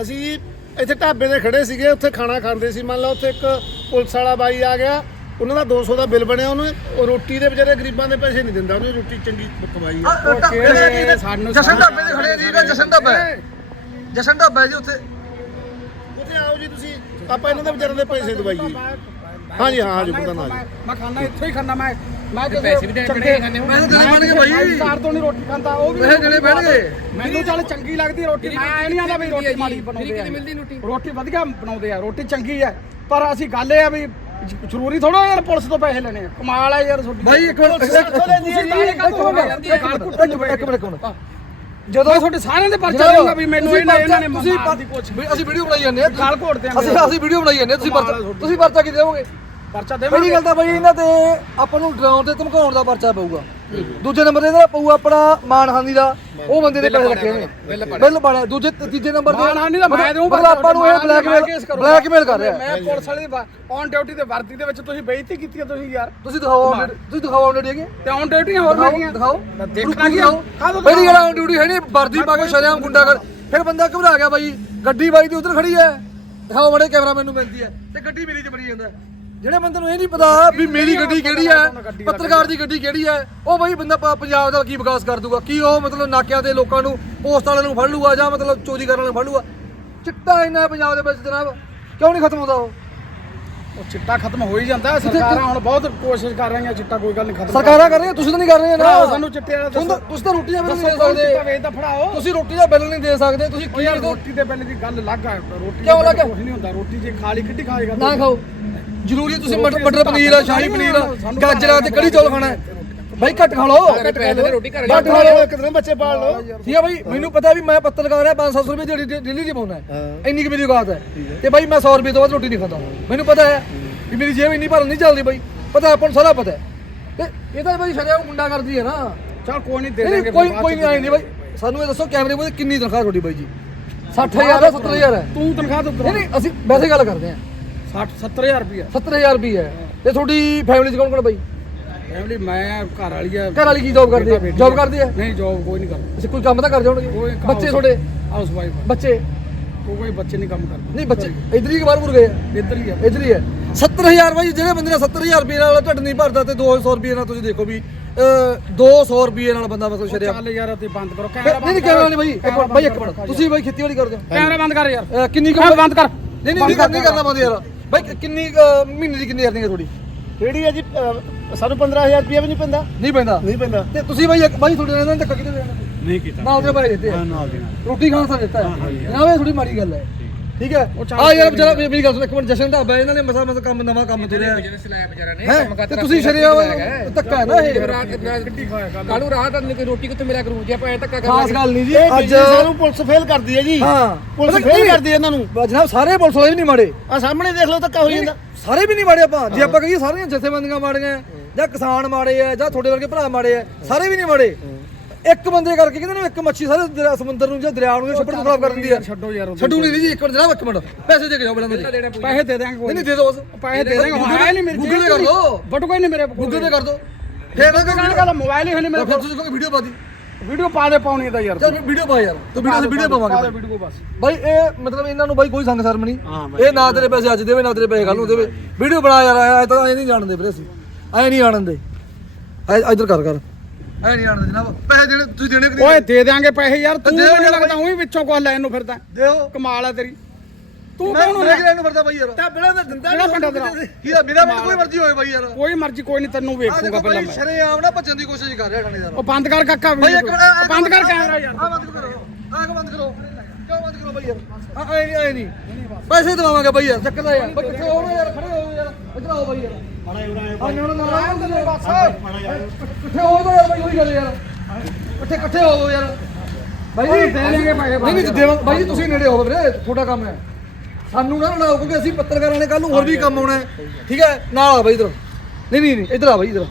ਅਸੀਂ ਇੱਥੇ ਢਾਬੇ ਤੇ ਖੜੇ ਸੀਗੇ ਉੱਥੇ ਖਾਣਾ ਖਾਂਦੇ ਸੀ। ਮੰਨ ਲਓ ਉੱਥੇ ਇੱਕ ਪੁਲਿਸ ਵਾਲਾ ਬਾਈ ਆ ਗਿਆ ਉਹਨਾਂ ਦਾ 200 ਦਾ ਬਿੱਲ ਬਣਿਆ ਉਹਨੇ ਉਹ ਰੋਟੀ ਦੇ ਵਿਚਾਰੇ ਗਰੀਬਾਂ ਦੇ ਪੈਸੇ ਨਹੀਂ ਦਿੰਦਾ ਉਹਨੇ ਰੋਟੀ ਚੰਗੀ ਖਵਾਈ ਆ। ਸਾਨੂੰ ਜਸ਼ਨ ਢਾਬੇ ਦੇ ਖੜੇ ਜੀ ਜਸ਼ਨ ਢਾਬਾ। ਜਸ਼ਨ ਢਾਬਾ ਜੀ ਉੱਥੇ। ਉੱਥੇ ਆਓ ਜੀ ਤੁਸੀਂ ਆਪਾਂ ਇਹਨਾਂ ਦੇ ਵਿਚਾਰਿਆਂ ਦੇ ਪੈਸੇ ਦਵਾਈਏ। ਹਾਂਜੀ ਹਾਂ ਜੀ ਆ ਜੀ। ਮੈਂ ਖਾਣਾ ਇੱਥੇ ਹੀ ਖਾਣਾ ਮੈਂ ਮੈਂ ਤੇ ਪੈਸੇ ਵੀ ਦੇਣੇ ਪੈਣੇ ਖਾਣੇ ਹੋ ਪੈਸੇ ਦੇਣੇ ਪੈਣਗੇ ਬਾਈ। ਚਾਰ ਤੋਂ ਨਹੀਂ ਰੋਟੀ ਖਾਂਦਾ ਉਹ ਵੀ ਪੈਸੇ ਦੇਣੇ ਪੈਣਗੇ ਮੈਨੂੰ ਚੱਲ ਚੰਗੀ ਲੱਗਦੀ ਰੋਟੀ ਮੈਂ ਨਹੀਂ ਆਂਦਾ ਵੀ ਰੋਟੀ ਮਾੜੀ ਫਰੀ ਬਣਾਉਂਦੇ ਕਿਤੇ ਆ। ਮਿਲਦੀ ਰੋਟੀ। ਰੋਟੀ ਵਧੀਆ ਬਣਾਉਂਦੇ ਆ ਰੋਟੀ ਚੰਗੀ ਹੈ। ਪਰ ਅਸੀਂ ਗੱਲ ਇਹ ਆ ਵੀ ਜ਼ਰੂਰੀ ਥੋੜਾ ਯਾਰ ਪੁਲਿਸ ਤੋਂ ਪੈਸੇ ਲੈਣੇ ਆ। ਕਮਾਲ ਆ ਯਾਰ ਤੁਹਾਡੀ। ਬਾਈ ਇੱਕ ਮਿੰਟ? ਇੱਕ ਮਿੰਟ ਇੱਕ ਮਿੰਟ ਇੱਕ ਮਿੰਟ ਜਦੋਂ ਤੁਹਾਡੇ ਸਾਰਿਆਂ ਦੇ ਪਰਚਾ ਦੇਊਗਾ ਵੀ ਮੈਨੂੰ ਇਹਨਾਂ ਇਹਨਾਂ ਨੇ ਤੁਸੀਂ ਅਸੀਂ ਵੀਡੀਓ ਬਣਾਈ ਜਾਂਦੇ ਆ। ਗਾਲ ਘੋਟਦੇ ਆ ਅਸੀਂ ਅਸੀਂ ਵੀਡੀਓ ਬਣਾਈ ਜਾਂਦੇ ਆ, ਤੁਸੀਂ ਪਰਚਾ ਤੁਸੀਂ ਪਰਚਾ ਕੀ ਦੇਵੋਗੇ ਪਰਚਾ ਪਹਿਲੀ ਦੇਵਾਂਗੇ। ਗੱਲ ਤਾਂ ਬਈ ਇਹਨਾਂ ਤੇ ਆਪਾਂ ਨੂੰ ਡਰਾਉਣ ਤੇ ਧਮਕਾਉਣ ਦਾ ਪਰਚਾ ਪਊਗਾ। ਦੂਜੇ ਨੰਬਰ ਤੇ ਇਹਦਾ ਪਊ ਆਪਣਾ ਮਾਨਹਾਨੀ ਦਾ ਉਹ ਬੰਦੇ ਦੇ ਪੈਸੇ ਰੱਖੇ ਨੇ। ਬਿੱਲ ਪਾਣਾ ਦੂਜੇ ਤੀਜੇ ਨੰਬਰ ਤੇ ਮਾਨਹਾਨੀ ਦਾ ਮੈਂ ਦੇਊਂ ਮਤਲਬ ਆਪਾਂ ਨੂੰ ਇਹ ਬਲੈਕਮੇਲ ਬਲੈਕਮੇਲ ਕਰ। ਰਿਹਾ। ਮੈਂ ਪੁਲਿਸ ਵਾਲੇ ਦੀ ਔਨ ਡਿਊਟੀ ਤੇ ਵਰਦੀ ਦੇ ਵਿੱਚ ਤੁਸੀਂ ਬੇਇੱਜ਼ਤੀ ਕੀਤੀ ਹੈ ਤੁਸੀਂ ਯਾਰ। ਤੁਸੀਂ ਦਿਖਾਓ ਤੁਸੀਂ ਦਿਖਾਓ ਆਨ ਡਿਊਟੀ ਹੈਗੇ? ਤੇ ਔਨ ਡਿਊਟੀ ਹੋਰ ਮੈਂ ਦਿਖਾਓ। ਦਿਖਾਓ ਦੇਖਣਾ ਕੀ ਆ? ਕਾਹਦੋਂ ਪਹਿਲੀ ਗੱਲ ਆਨ ਡਿਊਟੀ ਹੈ ਨਹੀਂ ਵਰਦੀ ਪਾ ਕੇ ਸ਼ਰਿਆਮ ਗੁੰਡਾ ਕਰ ਫਿਰ ਬੰਦਾ ਘਬਰਾ ਗਿਆ ਬਾਈ। ਗੱਡੀ ਬਾਈ ਦੀ ਉਧਰ ਖੜੀ ਹੈ। ਦਿਖਾਓ ਬੜੇ ਕੈਮਰਾ ਮੈਨੂੰ ਬੈਂਦੀ ਹੈ। ਤੇ ਗੱਡੀ ਮੇਰੀ ਚ ਬਣੀ ਜਾਂਦਾ ਜਿਹੜੇ ਬੰਦੇ ਨੂੰ ਇਹ ਨਹੀਂ ਪਤਾ ਵੀ ਮੇਰੀ ਗੱਡੀ ਕਿਹੜੀ ਹੈ? ਪੱਤਰਕਾਰ ਦੀ ਗੱਡੀ ਕਿਹੜੀ ਹੈ? ਉਹ ਬਾਈ ਬੰਦਾ ਪ- ਪੰਜਾਬ ਦਾ ਕੀ ਵਿਕਾਸ ਕਰ ਦੂਗਾ? ਕੀ ਉਹ ਮਤਲਬ ਨਾਕਿਆਂ ਤੇ ਲੋਕਾਂ ਨੂੰ ਪੋਸਟ ਵਾਲਿਆਂ ਨੂੰ ਫੜ ਲੂਗਾ ਜਾਂ ਮਤਲਬ ਚੋਰੀ ਕਰਨ ਵਾਲਿਆਂ ਨੂੰ ਫੜ ਲੂਗਾ? ਚਿੱਟਾ ਇੰਨਾ ਹੈ ਪੰਜਾਬ ਦੇ ਵਿੱਚ ਜਨਾਬ। ਕਿਉਂ ਨਹੀਂ ਖਤਮ ਹੁੰਦਾ ਉਹ? ਉਹ ਚਿੱਟਾ ਖਤਮ ਹੋ ਹੀ ਜਾਂਦਾ ਹੈ। ਸਰਕਾਰਾਂ ਹੁਣ ਬਹੁਤ ਕੋਸ਼ਿਸ਼ ਕਰ ਰਹੀਆਂ ਚਿੱਟਾ ਕੋਈ ਗੱਲ ਨਹੀਂ ਖਤਮ ਸਰਕਾਰਾਂ ਕਰ ਰਹੀਆਂ ਤੁਸੀਂ ਤਾਂ ਨਹੀਂ ਕਰ ਰਹੇ ਨਾ ਭਰਾਓ ਸਾਨੂੰ ਚਿੱਟੇ ਵਾਲਾ ਤੁਹਾਨੂੰ ਤਾਂ- ਤੁਸੀਂ ਤਾਂ ਰੋਟੀ ਦਾ ਬਿੱਲ ਨਹੀਂ ਦੇ ਦੱਸੋ ਚਿੱਟਾ ਸਕਦੇ ਵੇਚ ਤਾਂ ਫੜਾਓ। ਤੁਸੀਂ ਰੋਟੀ ਦਾ ਬਿੱਲ ਨਹੀਂ ਦੇ ਸਕਦੇ ਤੁਸੀਂ ਉਹ ਕੀ ਯਾਰ ਰੋਟੀ ਦੇ ਬਿੱਲ ਦੀ ਗੱਲ ਅਲੱਗ ਆ। ਰੋਟੀ ਕਿਉਂ ਦਾ ਅਲੱਗ ਆ? ਕੁਝ ਨਹੀਂ ਹੁੰਦਾ। ਰੋਟੀ ਜੇ ਖਾਲੀ ਕਿੱਡੀ ਖਾਏਗਾ ਨਾ ਖਾਓ। ਜ਼ਰੂਰੀ ਹੈ ਤੁਸੀਂ ਮਟਰ ਮਟਰ ਪਨੀਰ ਆ ਸ਼ਾਹੀ ਪਨੀਰ ਆ ਗਾਜਰਾਂ ਤੇ ਕੜੀ ਚੌਲ ਖਾਣਾ ਹੈ। ਬਾਈ ਘੱਟ ਖਾ ਲਓ। ਰੋਟੀ ਘਰ ਘੱਟ ਖਾ ਲਓ। ਇੱਕ ਦਿਨ ਬੱਚੇ ਪਾਲ ਲਓ। ਠੀਕ ਹੈ ਬਾਈ ਮੈਨੂੰ ਪਤਾ ਵੀ ਮੈਂ ਪੱਤਰਕਾਰ ਆ 500 ਰੁਪਏ ਦੀ ਡੇਲੀ ਦੀ ਪਾਉਣਾ ਹੈ। ਇੰਨੀ ਕਿ ਮੇਰੀ ਔਕਾਤ ਹੈ। ਤੇ ਬਾਈ ਮੈਂ 100 ਰੁਪਏ ਤੋਂ ਵੱਧ ਰੋਟੀ ਨਹੀਂ ਖਾਂਦਾ। ਮੈਨੂੰ ਪਤਾ ਹੈ ਵੀ ਮੇਰੀ ਜੇਬ ਇੰਨੀ ਭਰਨ ਨਹੀਂ ਚੱਲਦੀ ਬਾਈ। ਪਤਾ ਆਪਾਂ ਨੂੰ ਸਾਰਾ ਪਤਾ ਹੈ। ਤੇ ਇਹ ਤਾਂ ਬਾਈ ਸ਼ਰਿਆ ਮੁੰਡਾ ਕਰਦੀ ਹੈ ਨਾ। ਚਲ ਕੋਈ ਨਹੀਂ ਦੇ ਦੇਣਗੇ ਕੋਈ ਕੋਈ ਨਹੀਂ ਆਈ ਨਹੀਂ ਬਾਈ। ਸਾਨੂੰ ਇਹ ਦੱਸੋ ਕੈਮਰੇ ਮੂਹਰੇ ਕਿੰਨੀ ਤਨਖਾਹ ਤੁਹਾਡੀ ਬਾਈ ਜੀ? 60000 ਹੈ 70000 ਹੈ ਤੂੰ ਤਨਖਾਹ ਤੋਂ ਨਹੀਂ ਨਹੀਂ ਅਸੀਂ ਵੈਸੇ ਗੱਲ ਕਰਦੇ ਹਾਂ। 60 70000 ਰੁਪਇਆ 70000 ਰੁਪਏ ਹੈ। ਤੇ ਤੁਹਾਡੀ ਫੈਮਿਲੀ ਚ ਕੌਣ ਕੌਣ ਬਾਈ? ਫੈਮਿਲੀ ਮੈਂ ਘਰ ਵਾਲੀ ਆ। ਘਰ ਵਾਲੀ ਕੀ ਜੌਬ ਕਰਦੀ ਹੈ? ਜੌਬ ਕਰਦੀ ਹੈ? ਨਹੀਂ ਜੋਬ ਕੋਈ ਨਹੀਂ ਕਰਦਾ। ਅਸੀਂ ਕੋਈ ਕੰਮ ਤਾਂ ਕਰ ਜਾਣਗੇ ਕੋਈ ਕੰਮ- ਬੱਚੇ ਤੁਹਾਡੇ? ਹਾਊਸ ਵਾਈਫ ਬੱਚੇ? ਉਹ ਕੋਈ ਬੱਚੇ ਨਹੀਂ ਕੰਮ ਕਰਦੇ। ਨਹੀਂ ਬੱਚੇ ਇਧਰ ਹੀ ਬਾਹਰ ਮੁਰ ਗਏ ਆ? ਇੱਧਰ ਹੀ ਆ। ਇਧਰ ਹੀ ਹੈ 70000 ਬਾਈ ਜਿਹੜੇ ਬੰਦੇ ਨੇ 70000 ਰੁਪਏ ਨਾਲ ਢੱਡ ਨਹੀਂ ਭਰਦਾ ਤੇ 200 ਰੁਪਏ ਨਾਲ ਤੁਸੀਂ ਦੇਖੋ ਵੀ ਅਹ, 200 ਰੁਪਏ ਨਾਲ ਬੰਦਾ ਮਤਲਬ ਸ਼ਰਿਆ ਚੱਲ ਯਾਰ ਤੇ ਬੰਦ ਕਰੋ। ਨਹੀਂ ਕੈਮਰਾ ਨਹੀਂ ਕੈਮਰਾ ਨਹੀਂ ਬਾਈ। ਇੱਕ ਮਿੰਟ ਬਾਈ ਇੱਕ ਮਿੰਟ। ਤੁਸੀਂ ਬਾਈ ਖੇਤੀਬਾੜੀ ਕਰਦੇ ਹੋ? ਕੈਮਰਾ ਬੰਦ ਕਰ ਯਾਰ। ਅਹ, ਕਿੰਨੀ ਕੁ ਕੈਮਰਾ ਬੰਦ ਕਰ। ਨਹੀਂ ਨਹੀਂ ਨਹੀਂ ਕਰਨਾ ਬੰਦ ਯਾਰ। ਬਾਈ ਕਿੰਨੀ ਅਹ, ਮਹੀਨੇ ਦੀ ਕਿੰਨੀ ਅਰਨਿੰਗ ਹੈ ਤੁਹਾਡੀ? ਕਿਹੜੀ ਹੈ ਜੀ? ਅਹ, ਸਾਨੂੰ 15000 ਰੁਪਏ ਵੀ ਨਹੀਂ ਪੈਂਦਾ। ਨਹੀਂ ਪੈਂਦਾ? ਨਹੀਂ ਪੈਂਦਾ। ਤੇ ਤੁਸੀਂ ਬਾਈ ਇੱਕ ਬਾਈ ਤੁਹਾਡੇ ਨਾਲ ਧੱਕਾ ਕਿਤੇ ਦੇਣਾ ਨਹੀਂ ਕੀਤਾ। ਨਾ ਉਹਦੇ ਬਾਈ ਦਿੱਤੇ ਆ। ਨਾਲ ਦੀ ਨਾਲ। ਰੋਟੀ ਖਾਣ ਸਾਂ ਦਿੱਤਾ ਹੈ। ਜਨਾਬ ਇਹ ਥੋੜੀ ਮਾੜੀ ਗੱਲ ਹੈ। ਠੀਕ ਹੈ? ਆ ਯਾਰ ਵਿਚਾਰਾ ਮੇਰੀ ਗੱਲ ਸੁਣ ਇੱਕ ਮਿੰਟ ਜਸ਼ਨ ਢਾਬਾ ਇਹਨਾਂ ਨੇ ਮਸਾ ਮਸਾ ਕੰਮ ਨਵਾਂ ਕੰਮ ਤੁਰਿਆ। ਬਿਜ਼ਨਸ ਲਾਇਆ ਵਿਚਾਰਾ ਨੇ ਹੈ? ਕੰਮ ਕਰਦਾ ਤੇ ਤੁਸੀਂ ਸ਼ਰਿਆ ਧੱਕਾ ਹੈ ਨਾ ਇਹ? ਰਾਤ ਕਾਲੂ ਰਾਤ ਨੂੰ ਕੋਈ ਰੋਟੀ ਕਿੱਥੇ ਮਿਲਿਆ ਕਰੂ? ਜੇ ਆਪਾਂ ਐ ਧੱਕਾ ਕਰ ਖਾਸ ਗੱਲ ਨਹੀਂ ਜੀ ਅੱਜ ਸਾਨੂੰ ਪੁਲਿਸ ਫੇਲ ਕਰਦੀ ਹੈ ਜੀ। ਹਾਂ। Police fail? ਕਰਦੀ ਹੈ ਇਹਨਾਂ ਨੂੰ। ਜਨਾਬ ਸਾਰੇ ਪੁਲਿਸ ਵਾਲੇ ਵੀ ਨਹੀਂ ਮਾੜੇ। ਆ ਸਾਹਮਣੇ ਦੇਖ ਲਓ ਧੱਕਾ ਹੋ ਜਾਂਦਾ। ਸਾਰੇ ਵੀ ਨਹੀਂ ਮਾੜੇ ਆਪਾਂ। ਜੇ ਆਪਾਂ ਕਹੀਏ ਸਾਰੀਆਂ ਜਥੇਬੰਦੀਆਂ ਮਾੜੀਆਂ ਜਾਂ ਕਿਸਾਨ ਮਾੜੇ ਆ ਜਾਂ ਤੁਹਾਡੇ ਵਰਗੇ ਭਰਾ ਮਾੜੇ ਆ ਸਾਰੇ ਵੀ ਨਹੀਂ ਮਾੜੇ। ਇੱਕ ਬੰਦੇ ਕਰਕੇ ਕਹਿੰਦੇ ਨੇ ਇੱਕ ਮੱਛੀ ਸਾਰੇ ਦਰਿਆ ਸਮੁੰਦਰ ਨੂੰ ਜਾਂ ਦਰਿਆ ਨੂੰ ਜਾਂ ਛੱਪੜ ਨੂੰ ਖਰਾਬ ਕਰ ਦਿੰਦੀ ਹੈ ਛੱਡੋ ਯਾਰ ਛੱਡੂ ਨਹੀਂ ਜੀ ਇੱਕ ਮਿੰਟ ਜਨਾਬ ਇੱਕ ਮਿੰਟ। ਪੈਸੇ ਦੇ ਕੇ ਜਾਓ ਪਹਿਲਾਂ ਮੇਰੇ ਪੈਸੇ ਦੇ ਦਿਆਂਗੇ ਕੋਈ ਨਹੀਂ ਨਹੀਂ ਦੇ ਦਿਓ ਪੈਸੇ ਦੇ ਦਿਆਂਗੇ ਹੁਣ ਆਇਆ ਨਹੀਂ ਮੇਰੇ ਗੂਗਲ ਤੇ ਕਰ ਦੋ। ਬਟੂ ਕੋਈ ਨਹੀਂ ਮੇਰੇ ਗੂਗਲ ਤੇ ਕਰ ਦੋ। ਫੇਰ ਨਾ ਗੱਲ ਗੱਲ ਮੋਬਾਈਲ ਹੀ ਹੈ ਨਹੀਂ ਮੇਰੇ ਫਿਰ ਤੁਸੀਂ ਕਹੋਗੇ ਵੀਡੀਓ ਪਾ ਦੀ। ਵੀਡੀਓ ਪਾ ਦੇ ਪਾਉਣੀ ਤਾਂ ਯਾਰ ਚੱਲ ਵੀਡੀਓ ਪਾ ਯਾਰ। ਤੂੰ ਵੀਡੀਓ ਵੀਡੀਓ ਪਾਵਾਂਗੇ। ਵੀਡੀਓ ਬਸ। ਬਾਈ ਇਹ ਮਤਲਬ ਇਹਨਾਂ ਨੂੰ ਬਾਈ ਕੋਈ ਸੰਗ ਸ਼ਰਮ ਨਹੀਂ। ਇਹ ਨਾ ਤੇਰੇ ਪੈਸੇ ਅੱਜ ਦੇਵੇ ਨਾ ਤੇਰੇ ਪੈਸੇ ਕੱਲ ਨੂੰ ਦੇਵੇ। ਵੀਡੀਓ ਬਣਾ ਯਾਰ ਐ ਤਾਂ ਐ ਨਹੀਂ ਜਾਣਦੇ ਵੀਰੇ ਅਸੀਂ। ਐ ਨਹੀਂ ਆਣਦੇ। ਐ ਇਧਰ ਕਰ ਕਰ। ਐ ਨਹੀਂ ਆਣਦੇ ਜਨਾਬ ਪੈਸੇ ਦੇਣੇ ਤੁਸੀਂ ਦੇਣੇ ਕਿ ਓਏ ਨਹੀਂ ਦੇ ਦਿਆਂਗੇ ਪੈਸੇ ਯਾਰ ਤੂੰ ਦੇ ਮੈਨੂੰ ਲੱਗਦਾ ਉਹੀ ਵਿੱਚੋਂ ਕੁਝ ਲੈਣ ਨੂੰ ਫਿਰਦਾ। ਦਿਓ। ਕਮਾਲ ਹੈ ਤੇਰੀ। ਤੂੰ ਕੌਣ ਹੁੰਦਾ ਲੈਣ ਨੂੰ ਫਿਰਦਾ ਬਾਈ ਯਾਰ? ਤਾਂ ਬਿਨਾਂ ਤਾਂ ਦਿੰਦਾ ਕਿਹੜਾ ਪਿੰਡ ਆ ਤੇਰਾ ਕੀ ਆ ਮੇਰਾ ਮੈਨੂੰ ਕੋਈ ਮਰਜ਼ੀ ਹੋਏ ਬਾਈ ਯਾਰ। ਕੋਈ ਮਰਜ਼ੀ ਕੋਈ ਨਹੀਂ ਤੈਨੂੰ ਆ ਵੇਖੂਗਾ ਪਹਿਲਾਂ ਮੈਂ। ਸ਼ਰੇ ਆਮ ਨਾ ਭੱਜਣ ਦੀ ਕੋਸ਼ਿਸ਼ ਕਰ ਰਿਹਾ ਥਾਣੇਦਾਰ ਉਹ ਬੰਦ ਕਰ ਕਾਕਾ ਬਾਈ ਇੱਕ ਬੰਦ ਕਰ ਕੈਮਰਾ ਯਾਰ। ਆ ਬੰਦ ਕਰੋ ਆ ਕੇ ਬੰਦ ਕਰੋ। ਕਿਉਂ ਬੰਦ ਕਰੋ ਬਾਈ ਯਾਰ? ਆ ਐ ਨਹੀਂ ਐ ਨਹੀਂ। ਪੈਸੇ ਦਵਾਵਾਂਗੇ ਬਾਈ ਯਾਰ ਚੱਕਰ ਦਾ ਯਾਰ ਬਾਈ ਕਿੱਥੇ ਹੋ ਯਾਰ ਖੜੇ ਹੋ ਯਾਰ। ਇੱਧਰ ਆਓ ਬਾਈ ਯਾਰ। ਮਾੜਾ ਜਿਹਾ ਆ ਨਿਆਣਾ ਨਾਲ ਆਇਆ ਹੁੰਦੇ ਨੇ ਬਸ ਮਾੜਾ ਜਿਹਾ ਕਿੱਥੇ ਹੋ ਤਾਂ ਯਾਰ ਬਾਈ ਉਹੀ ਗੱਲ ਯਾਰ। ਇਕੱਠੇ ਇਕੱਠੇ ਹੋ ਯਾਰ। ਬਾਈ ਜੀ ਦੇ ਦੇਣਗੇ ਪੈਸੇ ਨਹੀਂ ਨਹੀਂ ਦੇਵਾਂ ਬਾਈ ਜੀ ਤੁਸੀਂ ਨੇੜੇ ਹੋ ਵੀਰੇ ਤੁਹਾਡਾ ਕੰਮ ਹੈ। ਸਾਨੂੰ ਨਾ ਲੜਾਓ ਕਿਉਂਕਿ ਅਸੀਂ ਪੱਤਰਕਾਰਾਂ ਨੇ ਕੱਲ ਨੂੰ ਹੋਰ ਵੀ ਕੰਮ ਆਉਣਾ ਹੈ। ਠੀਕ ਹੈ? ਨਾਲ ਆ ਬਾਈ ਇਧਰ। ਨਹੀਂ ਨਹੀਂ ਨਹੀਂ ਇਧਰ ਆ ਬਾਈ ਇਧਰ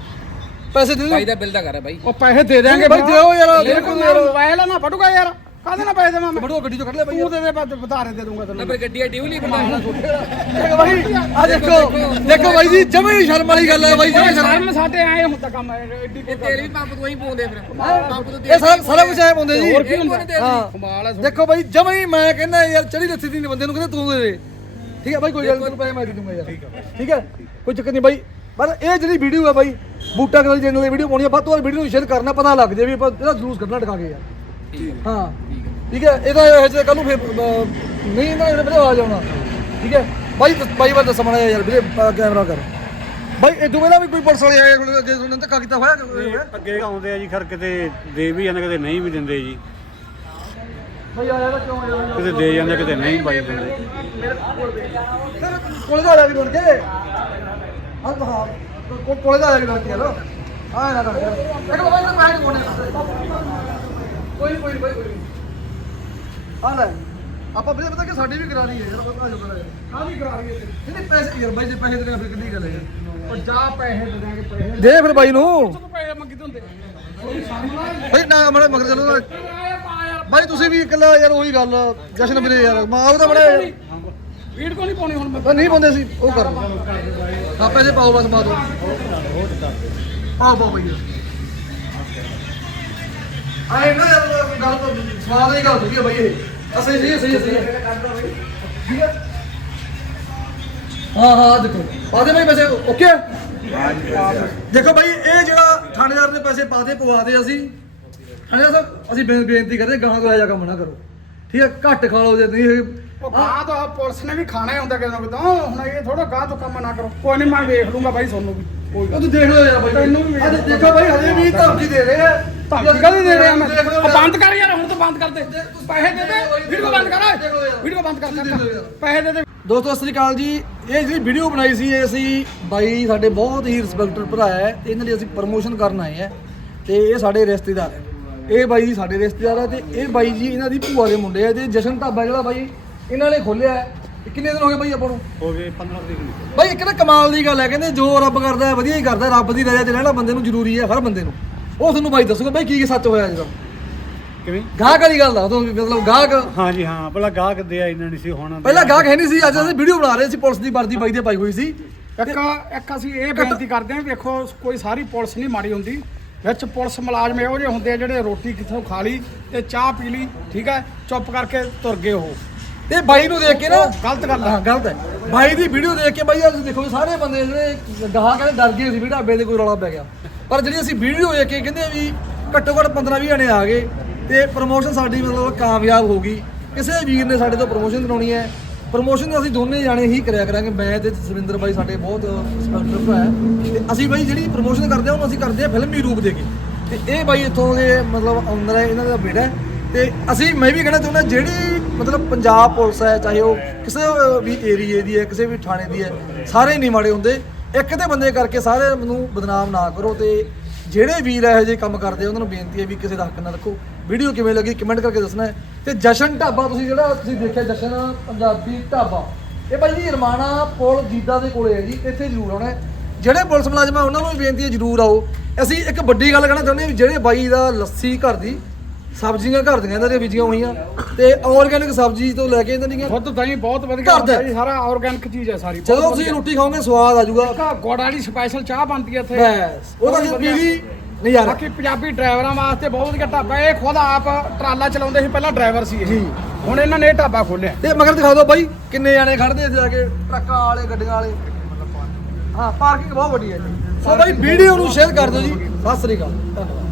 ਪੈਸੇ ਦੇ ਦਾ ਬਿੱਲ ਦਾ ਕਰ ਭਾਈ ਉਹ ਪੈਸੇ ਦੇ ਦੇਾਂਗੇ ਬਾਈ ਦਿਓ ਯਾਰ ਮੇਰੇ ਕੋਲ ਮੋਬਾਈਲ ਆ ਨਾ ਫਟੂਗਾ ਯਾਰ। ਕਾਹਦੇ ਨਾਲ ਪੈਸੇ ਦੇਵਾਂ ਮੈਂ? ਬੜੋ ਗੱਡੀ ਚੋਂ ਕੱਢ ਲੈ ਬਾਈ ਤੂੰ ਦੇ ਦੇ ਬਸ ਵਧਾਰੇ ਦੇ ਦੂੰਗਾ ਤੈਨੂੰ। ਨੰਬਰ ਗੱਡੀ ਆ ਡਿਊ ਨਹੀਂ ਬਣਾਉਣਾ ਦੇਖੋ ਬਾਈ ਆ ਦੇਖੋ ਦੇਖੋ ਬਾਈ ਜੀ ਜਮੇ ਹੀ ਸ਼ਰਮ ਵਾਲੀ ਗੱਲ ਹੈ ਬਾਈ ਜਮੇ ਸ਼ਰਮ। ਸਾਡੇ ਆਏ ਹੁੰਦਾ ਕੰਮ ਐਡੀ ਇਹ ਤੇਲ ਵੀ ਪੰਪ ਤੋਂ ਹੀ ਪਾਉਂਦੇ ਫਿਰ। ਪੰਪ ਤੋਂ ਇਹ ਸਾਰਾ ਸਾਰਾ ਕੁਝ ਐ ਪਾਉਂਦੇ ਜੀ। ਹੋਰ ਕੀ ਹੁੰਦਾ? ਹਾਂ। ਕਮਾਲ ਹੈ ਦੇਖੋ ਬਾਈ ਜਮੇ ਹੀ ਮੈਂ ਕਹਿੰਦਾ ਯਾਰ ਚੜੀ ਲੱਥੀ ਦੀ ਬੰਦੇ ਨੂੰ ਕਹਿੰਦੇ ਤੂੰ ਦੇ ਦੇ। ਠੀਕ ਹੈ ਬਾਈ ਕੋਈ ਗੱਲ ਨਹੀਂ ਪੈਸੇ ਮੈਂ ਦੇ ਦੂੰਗਾ ਯਾਰ। ਠੀਕ ਹੈ? ਕੋਈ ਚੱਕਰ ਨਹੀਂ ਬਾਈ। ਪਰ ਇਹ ਜਿਹੜੀ ਵੀਡੀਓ ਹੈ ਬਾਈ ਬੂਟਾ ਕਰਾਲੀ ਚੈਨਲ ਦੀ ਵੀਡੀਓ ਪਾਉਣੀ ਆ ਵੱਧ ਤੋਂ ਵੱਧ ਵੀਡੀਓ ਨੂੰ ਸ਼ੇਅਰ ਕਰਨਾ ਪਤਾ ਲੱਗ ਜੇ ਵੀ ਆਪਾਂ ਇਹਦਾ ਜਲੂਸ ਕੱਢਣਾ ਟਕਾ ਕੇ ਯਾਰ। ਹਾਂ। ਠੀਕ ਹੈ ਇਹਦਾ ਇਹ ਜੇ ਕੱਲ ਨੂੰ ਫੇਰ ਅਹ, ਨਹੀਂ ਇਹਨਾਂ ਨੇ ਵੀਡੀਓ ਆ ਜਾਣਾ ਠੀਕ ਹੈ। ਬਾਈ ਬਾਈ ਵੱਲ ਦੱਸ ਮਣਾ ਯਾਰ ਵੀਰੇ ਅਹ, ਕੈਮਰਾ ਕਰ। ਬਾਈ ਇਹ ਤੋਂ ਪਹਿਲਾਂ ਵੀ ਕੋਈ ਪੁਲਿਸ ਵਾਲੇ ਆਏ ਕੋਲ ਅੱਗੇ ਤੁਹਾਨੂੰ ਧੱਕਾ ਕੀਤਾ ਹੋਇਆ ਅੱਗੇ ਆਉਂਦੇ ਆ ਜੀ ਖਰ ਕਿਤੇ ਦੇ ਵੀ ਜਾਂਦੇ ਕਿਤੇ ਨਹੀਂ ਵੀ ਦਿੰਦੇ ਜੀ। ਬਾਈ ਆਇਆ ਤਾਂ ਕਿਉਂ ਆਇਆ ਕਿਤੇ ਦੇ ਜਾਂਦੇ ਕਿਤੇ ਨਹੀਂ ਬਾਈ ਦਿੰਦੇ। ਕੋਲੇ ਦਾ। ਆ ਜਾ ਬਣ ਕੇ ਹਾਂ ਹਾਂ ਕੋ- ਕੋਲੇ ਦਾ ਆ ਜਾ ਬਣ ਕੇ ਲੋ ਆ ਨਾ ਕਰ ਇੱਕ ਬਾਈ ਤਾਂ ਪੈਸੇ ਕੋਨੇ ਕੋਈ ਕੋਈ ਕੋਈ ਕੋਈ ਆ ਲੈ। ਆਪਾਂ ਵੀਰੇ ਪਤਾ ਕਿ ਸਾਡੀ ਵੀ ਕਰਾਣੀ ਹੈ ਯਾਰ ਪਤਾ ਜੋ ਕਰਾਂਗੇ ਕਾਹਦੀ ਕਰਾ ਰਹੀ ਹੈ ਨਹੀਂ ਨਹੀਂ ਪੈਸੇ ਯਾਰ ਬਾਈ ਜੇ ਪੈਸੇ ਦੇਣੇ ਫਿਰ ਕਿੰਨੀ ਗੱਲ ਹੈ ਯਾਰ? ਉਹ ਜਾ ਪੈਸੇ ਦੇ ਦੇਾਂਗੇ ਪੈਸੇ ਦੇ ਫਿਰ ਬਾਈ ਨੂੰ। ਤੂੰ ਪੈਸੇ ਮੰਗੀ ਹੁੰਦੇ ਬਾਈ ਨਾ ਮੜਾ ਮਗਰ ਚੱਲੋ। ਨਾ। ਬਾਈ ਤੁਸੀਂ ਵੀ ਇਕੱਲਾ ਯਾਰ ਉਹੀ ਗੱਲ। ਜਸ਼ਨ ਵੀਰੇ ਯਾਰ ਮਾਂ ਉਹਦਾ ਬੜਾ ਵੀਡ ਕੋ ਨਹੀਂ ਪਾਉਣੀ ਹੁਣ ਮੈਂ। ਉਹ ਨਹੀਂ ਪਾਉਂਦੇ ਸੀ ਉਹ ਕਰ। ਆ ਪੈਸੇ ਪਾਓ ਬਸ ਪਾ ਦੋ ਪਾਓ ਪਾਓ ਬਈ। ਆਏ ਨਾ ਯਾਰ ਗੱਲ ਤਾਂ ਸਵਾਦ ਦੀ ਗੱਲ ਹੁੰਦੀ ਹੈ ਬਈ ਇਹ। ਅਸਲੀ ਸਹੀ ਸਹੀ ਸਹੀ ਹੈ। ਹੈ ਦੇਖੋ। ਪਾ ਦੇ ਬਈ ਪੈਸੇ ਓਕੇ? ਦੇਖੋ ਬਾਈ ਇਹ ਜਿਹੜਾ ਥਾਣੇਦਾਰ ਨੇ ਪੈਸੇ ਪਾ ਦੇ ਪਵਾ ਦੇ ਅਸੀਂ। ਥਾਣੇਦਾਰ ਸਾਹਿਬ ਅਸੀਂ ਬੇਨਤੀ ਕਰਦੇ ਗਾਹਾਂ ਤੋਂ ਇਹੋ ਜਿਹਾ ਕੰਮ ਨਾ ਕਰੋ। ਠੀਕ ਹੈ ਘੱਟ ਖਾ ਲਓ ਜੇ ਉਹ ਗਾਂ ਤੋਂ ਪੁਲਿਸ ਨੇ ਵੀ ਖਾਣਾ ਹੀ ਹੁੰਦਾ ਕਿਤੇ ਨਾ ਕਿਤੇ। ਹੁਣ ਇਹ ਥੋੜਾ ਗਾਂ ਤੋਂ ਕੰਮ ਨਾ ਕਰੋ। ਕੋਈ ਨਹੀਂ ਮੈਂ ਵੇਖ ਲੂੰਗਾ ਬਾਈ ਤੁਹਾਨੂੰ ਵੀ। ਕੋਈ ਉਹ ਤੂੰ ਦੇਖ ਲਓ ਯਾਰ ਬਾਈ। ਤੈਨੂੰ ਵੀ ਅੱਜ ਦੇਖੋ ਬਾਈ ਹਜੇ ਵੀ ਧਮਕੀ ਦੇ ਰਹੇ ਆ। ਧਮਕੀ ਕਾਹਦੀ ਦੇ ਰਿਹਾ ਮੈਂ। ਉਹ। ਬੰਦ ਕਰ ਯਾਰ ਹੁਣ ਤਾਂ ਬੰਦ ਕਰ ਦੇ। ਪੈਸੇ ਦੇ ਦੇ ਵੀਡੀਓ ਬੰਦ ਕਰ ਵੀਡੀਓ ਬੰਦ ਕਰ ਕਰ ਪੈਸੇ ਦੇ ਦੇ। ਦੋਸਤੋ ਸਤਿ ਸ੍ਰੀ ਅਕਾਲ ਜੀ। ਇਹ ਜਿਹੜੀ ਵੀਡੀਓ ਬਣਾਈ ਸੀ ਇਹ ਅਸੀਂ ਬਾਈ ਸਾਡੇ ਬਹੁਤ ਹੀ ਰਿਸਪੈਕਟਡ ਭਰਾ ਹੈ ਤੇ ਇਹਨਾਂ ਦੀ ਅਸੀਂ ਪ੍ਰਮੋਸ਼ਨ ਕਰਨ ਆਏ ਆ ਤੇ ਇਹ ਸਾਡੇ ਰਿਸ਼ਤੇਦਾਰ ਹੈ। ਇਹ ਬਾਈ ਜੀ ਸਾਡੇ ਰਿਸ਼ਤੇਦਾਰ ਹੈ ਤੇ ਇਹ ਬਾਈ ਜੀ ਇਹਨਾਂ ਦੀ ਭੂਆ ਦੇ ਮੁੰਡੇ ਆ ਤੇ ਜਸ਼ਨ ਢਾਬਾ ਜਿਹੜਾ ਬਾਈ ਇਹਨਾਂ ਨੇ ਖੋਲਿਆ ਹੈ। ਇਹ ਕਿੰਨੇ ਦਿਨ ਹੋ ਗਏ ਬਾਈ ਆਪਾਂ ਨੂੰ? ਹੋ ਗਏ 15 ਤਰੀਕ ਨੂੰ ਬਾਈ ਇੱਕ ਤਾਂ ਕਮਾਲ ਦੀ ਗੱਲ ਹੈ ਕਹਿੰਦੇ ਜੋ ਰੱਬ ਕਰਦਾ ਹੈ ਵਧੀਆ ਹੀ ਕਰਦਾ ਹੈ। ਰੱਬ ਦੀ ਰਜ਼ਾ 'ਚ ਰਹਿਣਾ ਬੰਦੇ ਨੂੰ ਜ਼ਰੂਰੀ ਹੈ ਹਰ ਬੰਦੇ ਨੂੰ। ਉਹ ਤੁਹਾਨੂੰ ਬਾਈ ਦੱਸੂਗਾ ਬਾਈ ਕੀ ਕੀ ਸੱਚ ਹੋਇਆ ਅੱਜ ਦਾ। ਕਿਵੇਂ? ਗਾਹਕ ਵਾਲੀ ਗੱਲ ਦੋ ਮਤਲਬ ਗਾਹਕ ਹਾਂਜੀ ਹਾਂ ਪਹਿਲਾਂ ਗਾਹਕ ਦੇ ਆ ਇਹਨਾਂ ਨਹੀਂ ਸੀ ਹੁਣ ਪਹਿਲਾਂ ਗਾਹਕ ਹੈ ਨਹੀਂ ਸੀ ਅੱਜ ਅਸੀਂ ਵੀਡੀਓ ਬਣਾ ਰਹੇ ਸੀ ਪੁਲਿਸ ਦੀ ਵਰਦੀ ਬਾਈ ਦੇ ਪਾਈ ਹੋਈ ਸੀ। ਇੱਕ ਇੱਕ ਅਸੀਂ ਇਹ ਬੇਨਤੀ ਕਰਦੇ ਹਾਂ ਵੀ ਵੇਖੋ ਕੋਈ ਸਾਰੀ ਪੁਲਿਸ ਨਹੀਂ ਮਾੜੀ ਹੁੰਦੀ। ਵਿੱਚ ਪੁਲਿਸ ਮੁਲਾਜ਼ਮ ਇਹੋ ਜਿਹੇ ਹੁੰਦੇ ਆ ਜਿਹੜੇ ਰੋਟੀ ਕਿੱਥੋਂ ਖਾ ਲਈ ਤੇ ਚਾਹ ਪੀ ਲਈ ਠੀਕ ਹੈ ਚੁੱਪ ਕਰਕੇ ਤੁਰ ਗਏ ਉਹ। ਤੇ ਬਾਈ ਨੂੰ ਦੇਖ ਕੇ ਨਾ ਗਲਤ ਗੱਲ। ਹਾਂ ਗਲਤ ਹੈ। ਬਾਈ ਦੀ ਵੀਡੀਓ ਦੇਖ ਕੇ ਬਾਈ ਅੱਜ ਦੇਖੋ ਸਾਰੇ ਬੰਦੇ ਜਿਹੜੇ ਗਾਹਕ ਕਹਿੰਦੇ ਡਰ ਗਏ ਸੀ ਵੀ ਢਾਬੇ ਦੇ ਕੋਈ ਰੌਲਾ ਪੈ ਗਿਆ। ਪਰ ਜਿਹੜੀ ਅਸੀਂ ਵੀਡੀਓ ਦੇਖ ਕੇ ਕਹਿੰਦੇ ਵੀ ਘੱਟੋ ਘੱਟ 15 20 ਜਣੇ ਆ ਗਏ ਤੇ ਪ੍ਰੋਮੋਸ਼ਨ ਸਾਡੀ ਮਤਲਬ ਕਾਮਯਾਬ ਹੋ ਗਈ। ਕਿਸੇ ਵੀਰ ਨੇ ਸਾਡੇ ਤੋਂ ਪ੍ਰੋਮੋਸ਼ਨ ਕਰਾਉਣੀ ਹੈ। ਪ੍ਰੋਮੋਸ਼ਨ ਅਸੀਂ ਦੋਨੇ ਜਾਣੇ ਹੀ ਕਰਿਆ ਕਰਾਂਗੇ। ਮੈਂ ਤੇ ਸੁਰਿੰਦਰ ਬਾਈ ਸਾਡੇ ਬਹੁਤ ਸਪੈਸ਼ਲ ਹੈ। ਤੇ ਅਸੀਂ ਬਾਈ ਜਿਹੜੀ ਪ੍ਰੋਮੋਸ਼ਨ ਕਰਦੇ ਆ, ਉਹਨੂੰ ਅਸੀਂ ਕਰਦੇ ਆ ਫਿਲਮੀ ਰੂਪ ਦੇ ਕੇ। ਤੇ ਇਹ ਬਾਈ ਇੱਥੋਂ ਦੇ ਮਤਲਬ ਓਨਰ ਹੈ, ਇਹਨਾਂ ਦਾ ਬੇਟਾ ਹੈ। ਤੇ ਅਸੀਂ, ਮੈਂ ਵੀ ਕਹਿਣਾ ਚਾਹੁੰਦਾ, ਜਿਹੜੀ ਮਤਲਬ ਪੰਜਾਬ ਪੁਲਿਸ ਹੈ, ਚਾਹੇ ਉਹ ਕਿਸੇ ਵੀ ਏਰੀਏ ਦੀ ਹੈ, ਕਿਸੇ ਵੀ ਥਾਣੇ ਦੀ ਹੈ, ਸਾਰੇ ਨਹੀਂ ਮਾੜੇ ਹੁੰਦੇ। ਇੱਕ ਤੇ ਬੰਦੇ ਕਰਕੇ ਸਾਰੇ ਨੂੰ ਬਦਨਾਮ ਨਾ ਕਰੋ ਤੇ ਜਿਹੜੇ ਵੀਰ ਇਹੋ ਜਿਹੇ ਕੰਮ ਕਰਦੇ ਉਹਨਾਂ ਨੂੰ ਬੇਨਤੀ ਹੈ ਵੀ ਕਿਸੇ ਦਾ ਹੱਕ ਨਾ ਰੱਖੋ। ਵੀਡੀਓ ਕਿਵੇਂ ਲੱਗੀ ਕਮੈਂਟ ਕਰਕੇ ਦੱਸਣਾ ਹੈ। ਤੇ ਜਸ਼ਨ ਢਾਬਾ ਤੁਸੀਂ ਜਿਹੜਾ ਤੁਸੀਂ ਦੇਖਿਆ, ਜਸ਼ਨ ਪੰਜਾਬੀ ਢਾਬਾ। ਇਹ ਭਾਈ ਜੀ ਰਮਾਣਾ ਪੁਲ ਜੀਦਾ ਦੇ ਕੋਲੇ ਹੈ ਜੀ, ਇੱਥੇ ਜ਼ਰੂਰ ਆਉਣਾ ਜਿਹੜੇ ਪੁਲਿਸ ਮੁਲਾਜ਼ਮ ਆ, ਉਹਨਾਂ ਨੂੰ ਵੀ ਬੇਨਤੀ ਹੈ ਜ਼ਰੂਰ ਆਓ। ਅਸੀਂ ਇੱਕ ਵੱਡੀ ਗੱਲ ਕਹਿਣਾ ਚਾਹੁੰਦੇ ਹਾਂ ਵੀ ਜਿਹੜੇ ਬਾਈ ਦਾ ਲੱਸੀ ਘਰ ਦੀ ਸਬਜ਼ੀਆਂ ਘਰ ਦੀਆਂ ਇਹਨਾਂ ਦੀਆਂ ਬੀਜੀਆਂ ਹੋਈਆਂ ਤੇ ਆਰਗੈਨਿਕ ਸਬਜ਼ੀ ਤੋਂ ਲੈ ਕੇ ਇਹਨਾਂ ਦੀਆਂ ਦੁੱਧ ਦਹੀਂ ਬਹੁਤ ਵਧੀਆ ਘਰ ਦਾ। ਹੁੰਦਾ ਜੀ ਸਾਰਾ ਆਰਗੈਨਿਕ ਚੀਜ਼ ਹੈ ਸਾਰੀ ਜਦੋਂ ਤੁਸੀਂ ਰੋਟੀ ਖਾਓਗੇ ਸਵਾਦ ਆ ਜਾਊਗਾ। ਇੱਕ ਗੁੜ ਵਾਲੀ ਸਪੈਸ਼ਲ ਚਾਹ ਬਣਦੀ ਹੈ ਇੱਥੇ। ਬਸ ਉਹ ਤਾਂ ਜੇ ਪੀਲੀ ਨਹੀਂ ਯਾਰ। ਬਾਕੀ ਪੰਜਾਬੀ ਡਰਾਈਵਰਾਂ ਵਾਸਤੇ ਬਹੁਤ ਵਧੀਆ ਢਾਬਾ ਇਹ ਖੁਦ ਆਪ ਟਰਾਲਾ ਚਲਾਉਂਦੇ ਸੀ ਪਹਿਲਾਂ ਡਰਾਈਵਰ ਸੀ ਇਹ। ਹੁਣ ਇਹਨਾਂ ਨੇ ਇਹ ਢਾਬਾ ਖੋਲਿਆ ਤੇ ਮਗਰ ਦਿਖਾ ਦਿਓ ਬਾਈ ਕਿੰਨੇ ਜਾਣੇ ਖੜਦੇ ਇੱਥੇ ਜਾ ਕੇ ਟਰੱਕਾਂ ਵਾਲੇ ਗੱਡੀਆਂ ਵਾਲੇ। ਹਾਂ ਪਾਰਕਿੰਗ ਬਹੁਤ ਵੱਡੀ ਹੈ ਜੀ। ਸੋ ਬਾਈ ਵੀਡੀਓ ਨੂੰ ਸ਼ੇਅਰ ਕਰ ਦਿਓ ਜੀ। ਸਤਿ ਸ੍ਰੀ ਅਕਾਲ। ਧੰਨਵਾਦ।